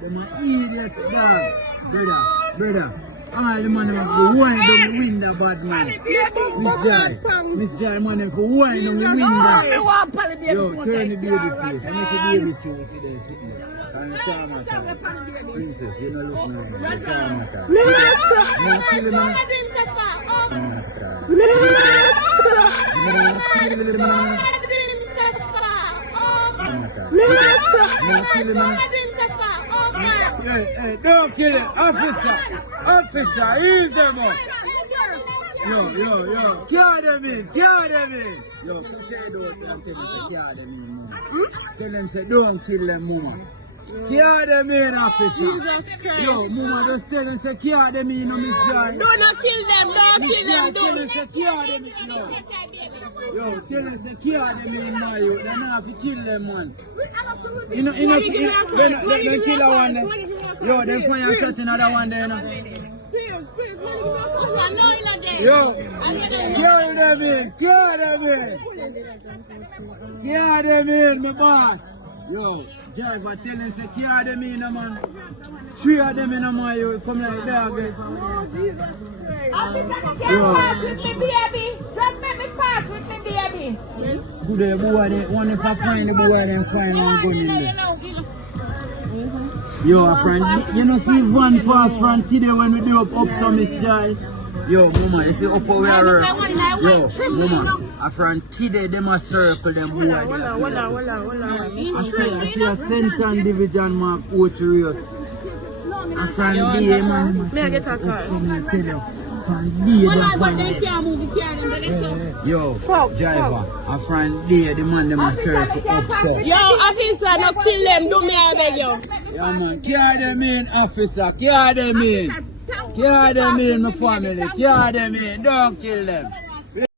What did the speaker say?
Them are idiot, dog. Brother. All the money for wind down the window, bad man. Miss Jai, money for wind down the window. Yo, turn the baby face. I make the baby see there sitting there. And the time. Princess, you know look nice. The time. Hey, don't kill it. Officer, ease them up. Yo. Carry them in. Yo, push your door and tell them to carry them in. Tell them to don't kill them, mama. Carry them in, officer. Yo, mama, just tell them to carry them in, Miss Joy. Do not kill them, Tell them to carry them in, Yo, tell them to carry them in, my youth. They don't have to kill them, man. When kill one there. Yo, them fire shot another one there, Yo, carry them in, my boss. Yo, driver, tell them to carry them in, man. 3 of them in my you come like that again. Officer, can't pass with me, baby. Just let me pass with me, baby. Good day, boy. One if I find the boy, then find one gun in there. Yo, friend, you know see one pass from today when we do up some Miss Jai. Yo, mama, you see up over here. Yo, mama, a friend today them a circle them boy. I see a Central Division mark Ocho. A friend D, man. May I get a car? Yo, driver, a friend D, the man them a circle upset. Yo, officer, no kill them, do me I beg you. Yeah, man, carry them in, officer, carry them in. Carry them in, my family, carry them in, don't kill them.